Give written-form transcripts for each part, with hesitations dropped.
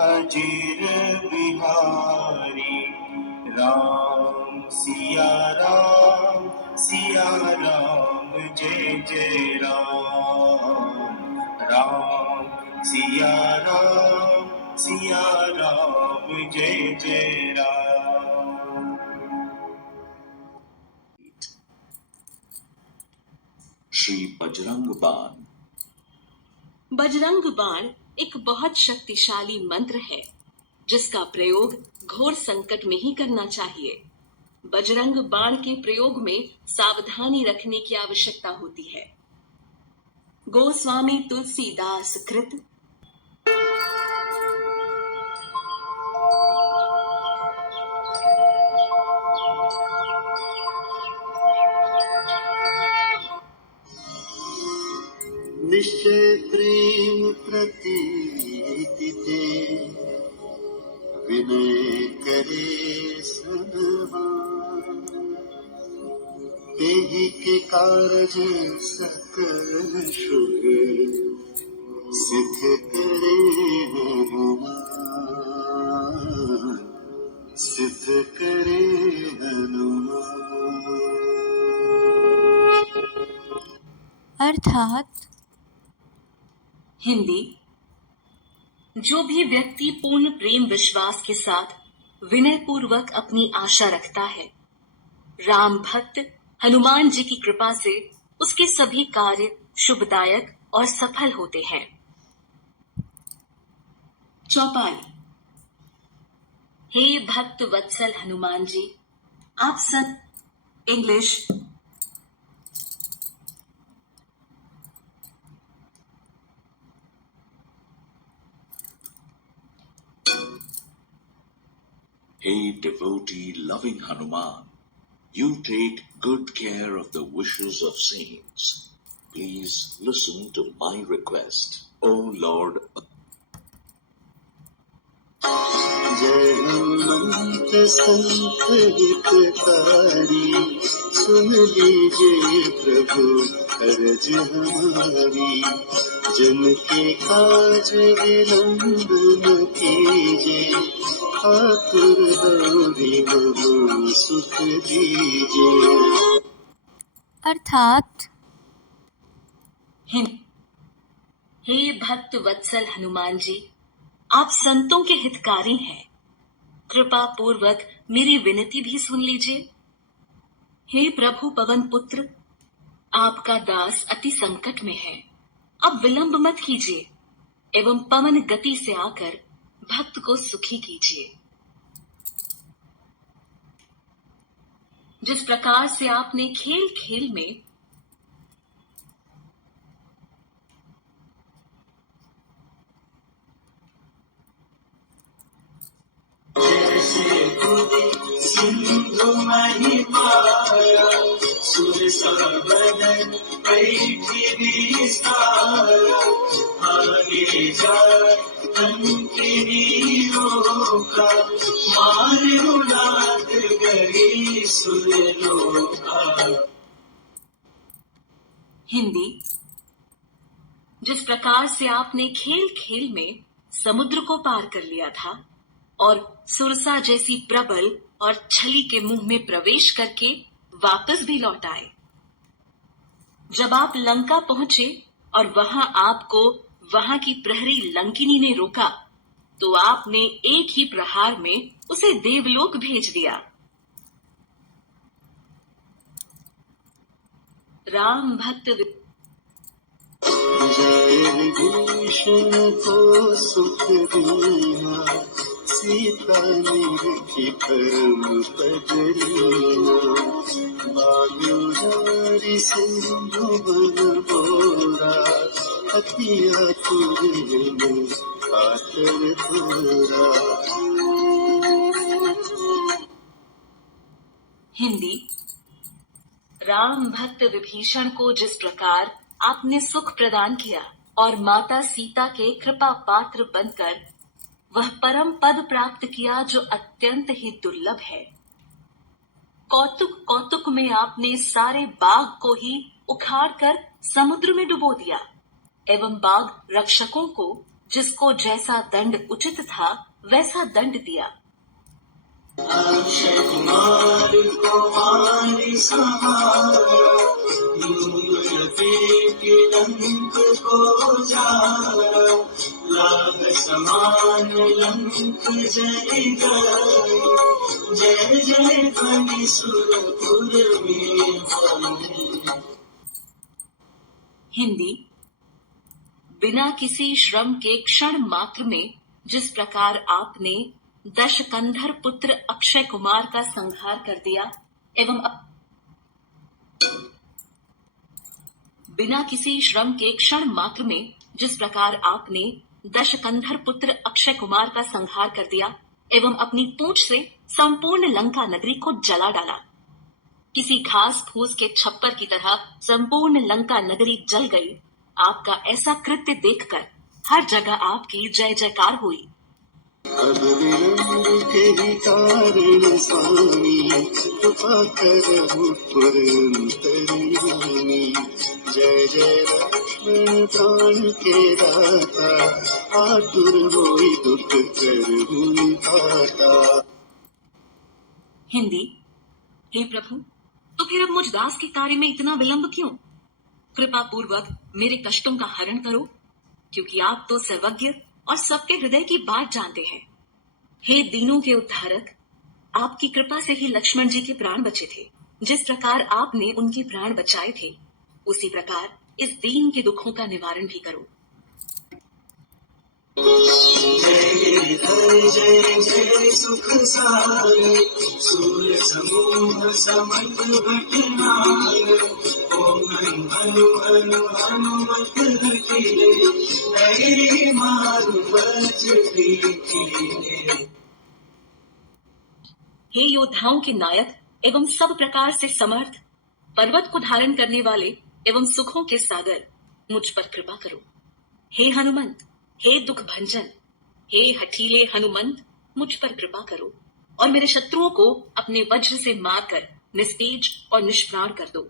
अजीर बिहारी। राम सिया राम जय जय राम। राम सिया राम जय जय राम। श्री बजरंग बाण। बजरंग बाण एक बहुत शक्तिशाली मंत्र है जिसका प्रयोग घोर संकट में ही करना चाहिए। बजरंग बाण के प्रयोग में सावधानी रखने की आवश्यकता होती है। गोस्वामी तुलसीदास कृत। निश्चय प्रेम प्रतीति ते, विनय करे सनमान। तेहि के कारज सकल शुभ, सिद्ध करे हनुमान। सिद्ध करे हनुमान। अर्थात हिंदी, जो भी व्यक्ति पूर्ण प्रेम विश्वास के साथ विनय पूर्वक अपनी आशा रखता है, राम भक्त हनुमान जी की कृपा से उसके सभी कार्य शुभदायक और सफल होते हैं। चौपाई। हे भक्त वत्सल हनुमान जी, आप English. Hey devotee loving Hanuman, you take good care of the wishes of saints. Please listen to my request. O Lord, जय हनुमंत संत हितकारी, सुन लीजिए प्रभु अर्ज हमारी। जन के काज विलंब न कीजिए, आतुर दौड़ी मनो सुख दीजिए। अर्थात हे भक्त वत्सल हनुमान जी, आप संतों के हितकारी हैं। कृपा पूर्वक मेरी विनती भी सुन लीजिए। हे प्रभु पवन पुत्र, आपका दास अति संकट में है। अब विलंब मत कीजिए एवं पवन गति से आकर भक्त को सुखी कीजिए। जिस प्रकार से आपने खेल खेल में सिंधु मही पाया, सुर सबदन पैठी विस्तारा। आगे जाए अंतरी रोका, मार उलाद गई सुरलोका। हिंदी, जिस प्रकार से आपने खेल खेल में समुद्र को पार कर लिया था और सुरसा जैसी प्रबल और छली के मुंह में प्रवेश करके वापस भी लौट आए। जब आप लंका पहुंचे और वहां आपको वहां की प्रहरी लंकिनी ने रोका, तो आपने एक ही प्रहार में उसे देवलोक भेज दिया। राम भक्त जय विभीषण को सुख दीना, सीता निरखी परम पद लीना। बाग्योजारी सिंधु बन बोरा, अति आतुर में आतर तोरा। हिंदी, राम भक्त विभीषण को जिस प्रकार आपने सुख प्रदान किया और माता सीता के कृपा पात्र बनकर वह परम पद प्राप्त किया जो अत्यंत ही दुर्लभ है। कौतुक कौतुक में आपने सारे बाग को ही उखाड़ कर समुद्र में डुबो दिया एवं बाघ रक्षकों को जिसको जैसा दंड उचित था वैसा दंड दिया। अक्षय कुमार को मारी सहारा, के लंक को जारा, लाभ समान लंक जय गए, जय जय ध्वनि सुरपुर में बने। हिंदी। बिना किसी श्रम के क्षण मात्र में जिस प्रकार आपने दशकंधर पुत्र अक्षय कुमार का संहार कर दिया एवं बिना किसी श्रम के क्षण मात्र में जिस प्रकार आपने दशकंधर पुत्र अक्षय कुमार का संहार कर दिया एवं अपनी पूंछ से संपूर्ण लंका नगरी को जला डाला। किसी घास फूस के छप्पर की तरह संपूर्ण लंका नगरी जल गई। आपका ऐसा कृत्य देखकर हर जगह आपकी जय जयकार हुई। अब विलंब के ही कारण स्वामी, कृपा करहु पुरंतरियामी। जय जय लक्ष्मण प्राण के दाता, आतुर होई दुख करहु निपाता। हिंदी। हे प्रभु, तो फिर अब मुझ दास के कार्य में इतना विलंब क्यों? कृपा पूर्वक मेरे कष्टों का हरण करो, क्योंकि आप तो सर्वज्ञ और सबके हृदय की बात जानते हैं। हे दीनों के उद्धारक, आपकी कृपा से ही लक्ष्मण जी के प्राण बचे थे। जिस प्रकार आपने उनके प्राण बचाए थे, उसी प्रकार इस दीन के दुखों का निवारण भी करो। जय जय जय सुख सागर, सूर्य समूह समत भटनागर। ओम हनु हनु हनुमत रखिले, धैर्य मारु वज्र पीठिले। हे योद्धाओं के नायक एवं सब प्रकार से समर्थ, पर्वत को धारण करने वाले एवं सुखों के सागर, मुझ पर कृपा करो। हे हनुमंत, हे दुख भंजन, हे हठीले हनुमंत, मुझ पर कृपा करो और मेरे शत्रुओं को अपने वज्र से मारकर निस्तेज और निष्प्राण कर दो।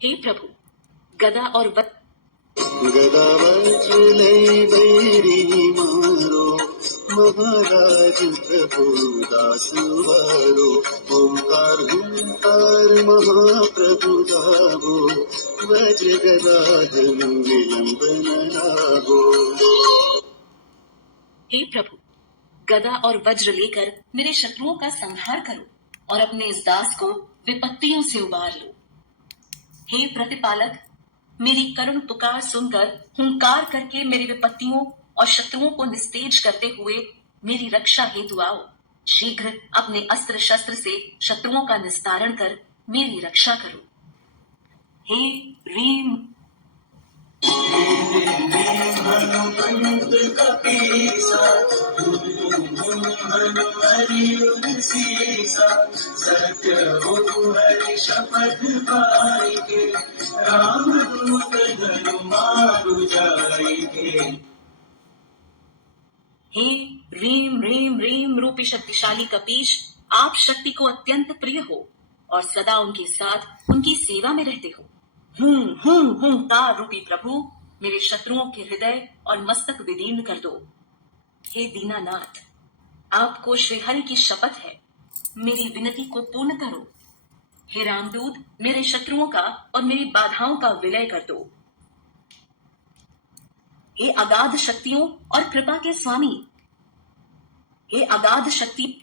हे प्रभु, गदा और गदा वज्र लय बैरी मारो, महाराज प्रभु दास वारो। ओंकार हुंकार महाप्रभु गावो, वज्र गदा धनु विलंब न लावो। हे प्रभु, गदा और वज्र लेकर मेरे शत्रुओं का संहार करो और अपने इस दास को विपत्तियों से उबार लो। हे प्रतिपालक, मेरी करुण पुकार सुनकर हुंकार करके मेरी विपत्तियों और शत्रुओं को निस्तेज करते हुए मेरी रक्षा हेतु आओ। शीघ्र अपने अस्त्र शस्त्र से शत्रुओं का निस्तारण कर मेरी रक्षा करो। हे रीम हनुमंत कपीसा, हनु हरि सीसा। सत्य हो हरि शपथ पाई के, राम दूत धनु मारु जाइके। हे रीम रीम रीम रूपी शक्तिशाली कपीश, आप शक्ति को अत्यंत प्रिय हो और सदा उनके साथ उनकी सेवा में रहते हो। हुंकार रूपी प्रभु, मेरे शत्रुओं के हृदय और मस्तक विदीर्ण कर दो। हे दीनानाथ, आपको श्रीहरि की शपथ है, मेरी विनती को पूर्ण करो। हे रामदूत, मेरे शत्रुओं का और मेरी बाधाओं का विलय कर दो। हे अगाध शक्तियों और कृपा के स्वामी, हे अगाध शक्ति।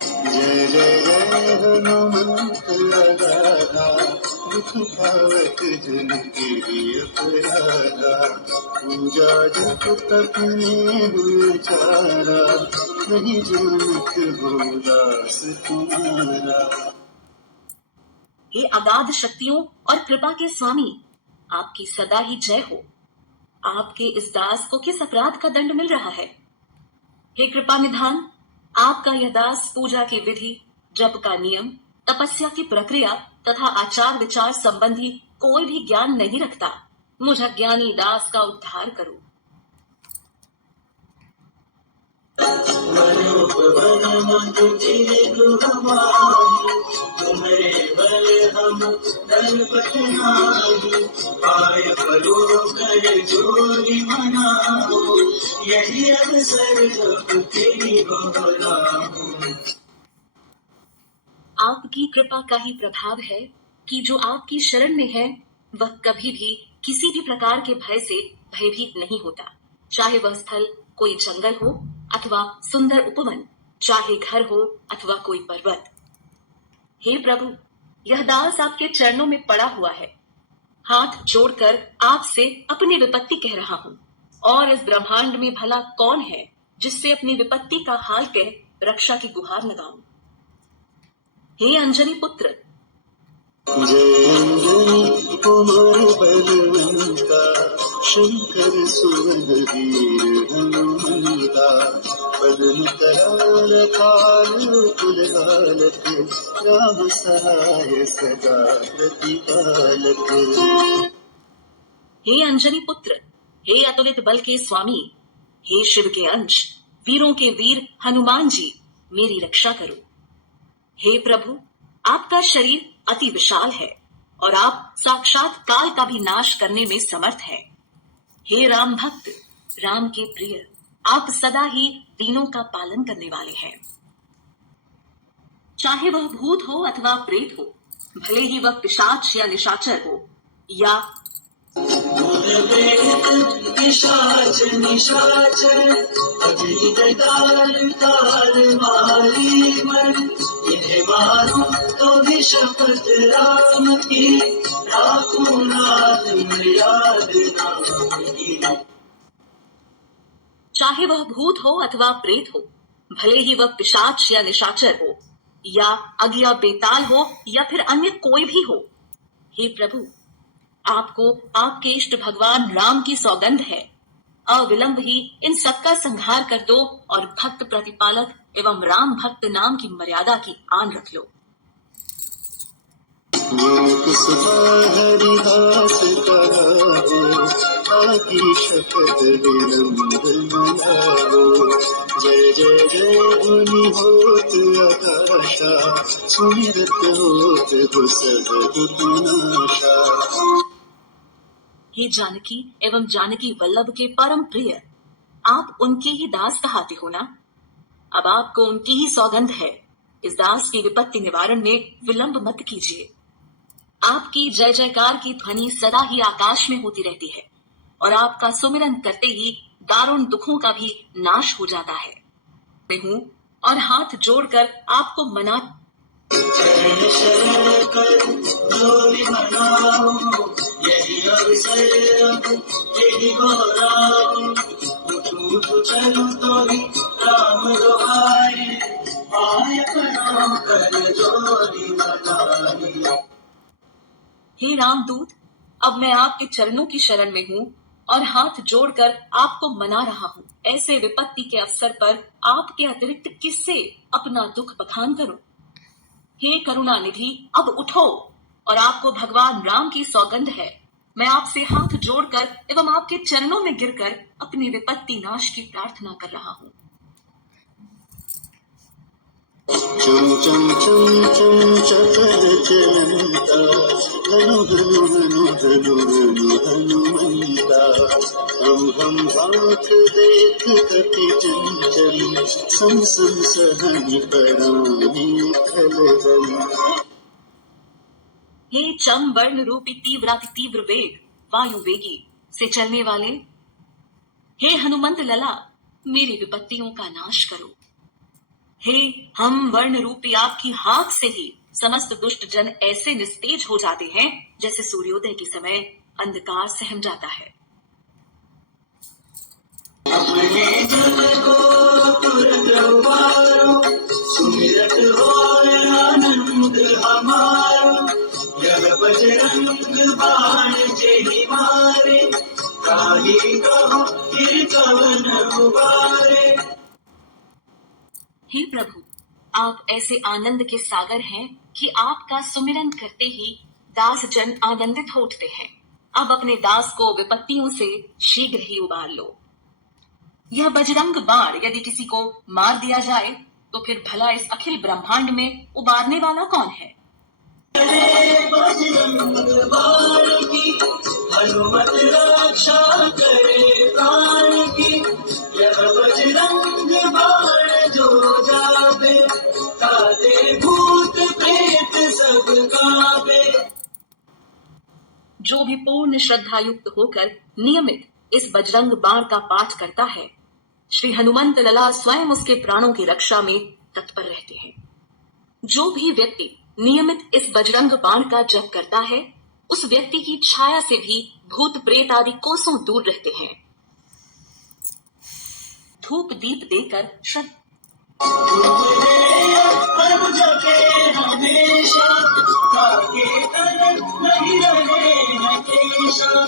जय जय जय हनुमंत अगाधा, दुख पावक जन के अपराधा। पूजा जप तप ने विचारा, नहीं जानत हो दास तुम्हारा। हे अगाध शक्तियों और कृपा के स्वामी, आपकी सदा ही जय हो। आपके इस दास को किस अपराध का दंड मिल रहा है? हे कृपा निधान, आपका यह दास पूजा की विधि, जप का नियम, तपस्या की प्रक्रिया तथा आचार विचार संबंधी कोई भी ज्ञान नहीं रखता। मुझ अज्ञानी दास का उद्धार करो। तुम्हारे बल हम दल पटनाई, पाय परो कर जोरी मनाओ, यही अवसर जब तेरी दोहराओ। आपकी कृपा का ही प्रभाव है कि जो आपकी शरण में है वह कभी भी किसी भी प्रकार के भय से भयभीत नहीं होता, चाहे वह स्थल कोई जंगल हो अथवा सुंदर उपवन, चाहे घर हो अथवा कोई पर्वत। हे प्रभु, यह दास आपके चरणों में पड़ा हुआ है, हाथ जोड़कर आपसे अपनी विपत्ति कह रहा हूँ, और इस ब्रह्मांड में भला कौन है जिससे अपनी विपत्ति का हाल कह रक्षा की गुहार लगाऊं। हे अंजनी पुत्र, जय अंजनी कुमार बलवंता, शंकर सुवन वीर हनुमंता, पद्म कराल काल कुलगालक, राम सहाय सदा प्रतिपालक। हे अंजनी पुत्र, हे अतुलित बल के स्वामी, हे शिव के अंश, वीरों के वीर हनुमान जी, मेरी रक्षा करो। हे प्रभु, आपका शरीर अति विशाल है और आप साक्षात काल का भी नाश करने में समर्थ हैं। हे राम भक्त, राम के प्रिय, आप सदा ही दीनों का पालन करने वाले हैं। चाहे वह भूत हो अथवा प्रेत हो, भले ही वह पिशाच या निशाचर हो, या पिशाच निशाचर, अजय काल काल मारी मन, इन्हें मारो तो भी शपथ राम की, राखो नाथ याद नाम की। चाहे वह भूत हो अथवा प्रेत हो, भले ही वह पिशाच या निशाचर हो, या अगिया बेताल हो, या फिर अन्य कोई भी हो। हे प्रभु, आपको आपके इष्ट भगवान राम की सौगंध है, अविलंब ही इन सबका संहार कर दो और भक्त प्रतिपालक एवं राम भक्त नाम की मर्यादा की आन रख लो। हरिदास कहावो, आकी शपथ विलंब मनावो, जय जय जय ध्वनि होत आकाशा, सुमिरत होत दुसह नाशा। हे जानकी एवं जानकी वल्लभ के परम प्रिय, आप उनके ही दास कहाते हो ना। अब आपको उनकी ही सौगंध है, इस दास की विपत्ति निवारण में विलंब मत कीजिए। आपकी जय जयकार की ध्वनि सदा ही आकाश में होती रहती है और आपका सुमिरन करते ही दारुण दुखों का भी नाश हो जाता है। मैं हूँ और हाथ जोड़कर आपको मना शरण कर जोरी मनाओ, यही अवसर अब तेरी दोहराओ, उठो चलो तो भी राम दुआरे, पाय परो कर जोरी मनाई। हे रामदूत, अब मैं आपके चरणों की शरण में हूँ और हाथ जोड़कर आपको मना रहा हूँ। ऐसे विपत्ति के अवसर पर आपके अतिरिक्त किससे अपना दुख बखान करूं। हे करुणा निधि, अब उठो, और आपको भगवान राम की सौगंध है, मैं आपसे हाथ जोड़कर एवं आपके चरणों में गिरकर अपनी विपत्ति नाश की प्रार्थना कर रहा हूँ। चम चम चम चम चकर चलंता, हनु हनु हनु हनु हनु हनुमंता, हम भाख देख कपि चंचल, सम सम सहनि परानी खलबल। हे चम वर्ण रूपी तीव्राति तीव्र वेग वायु वेगी से चलने वाले, हे हनुमंत लला, मेरी विपत्तियों का नाश करो। हे हम वर्ण रूपी आपकी हाथ से ही समस्त दुष्ट जन ऐसे निस्तेज हो जाते हैं जैसे सूर्योदय के समय अंधकार सहम जाता है। अपने जन को तुरंत उबारो, सुमिरत होए आनंद हमारो, यह बजरंग बाण जेहि मारे, काली कहो फिर कवन उबारे। हे प्रभु, आप ऐसे आनंद के सागर हैं कि आपका सुमिरन करते ही दास जन आनंदित हो उठते हैं। अब अपने दास को विपत्तियों से शीघ्र ही उबार लो। यह बजरंग बाण यदि किसी को मार दिया जाए तो फिर भला इस अखिल ब्रह्मांड में उबारने वाला कौन है। बजरंग बाण की हनुमत रक्षा करे प्राण की। यह बजरंग बाण जो जावे ताते भूत प्रेत सब कांपे। जो भी पूर्ण श्रद्धा युक्त होकर नियमित इस बजरंग बाण का पाठ करता है, श्री हनुमंत लला स्वयं उसके प्राणों की रक्षा में तत्पर रहते हैं। जो भी व्यक्ति नियमित इस बजरंग बाण का जप करता है, उस व्यक्ति की छाया से भी भूत प्रेत आदि कोसों दूर रहते हैं। धूप दीप देकर प्रभु जपे हमेशा ताके तन नहीं रहे हमेशा।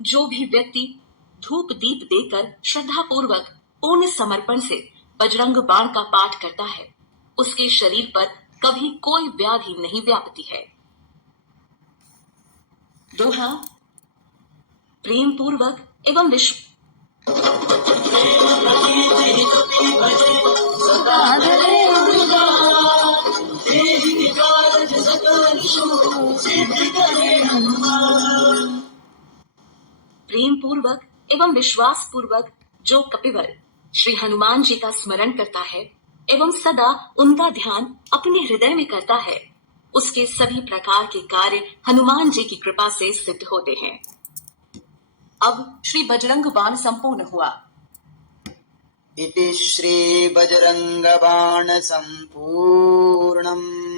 जो भी व्यक्ति धूप दीप देकर श्रद्धा पूर्वक पूर्ण समर्पण से बजरंग बाण का पाठ करता है, उसके शरीर पर कभी कोई व्याधि नहीं व्यापती है। दोहा प्रेम पूर्वक एवं विश्व प्रेम पूर्वक एवं विश्वास पूर्वक जो कपिवर श्री हनुमान जी का स्मरण करता है एवं सदा उनका ध्यान अपने हृदय में करता है, उसके सभी प्रकार के कार्य हनुमान जी की कृपा से सिद्ध होते हैं। अब श्री बजरंग बाण संपूर्ण हुआ। इति श्री बजरंग बाण संपूर्णम्।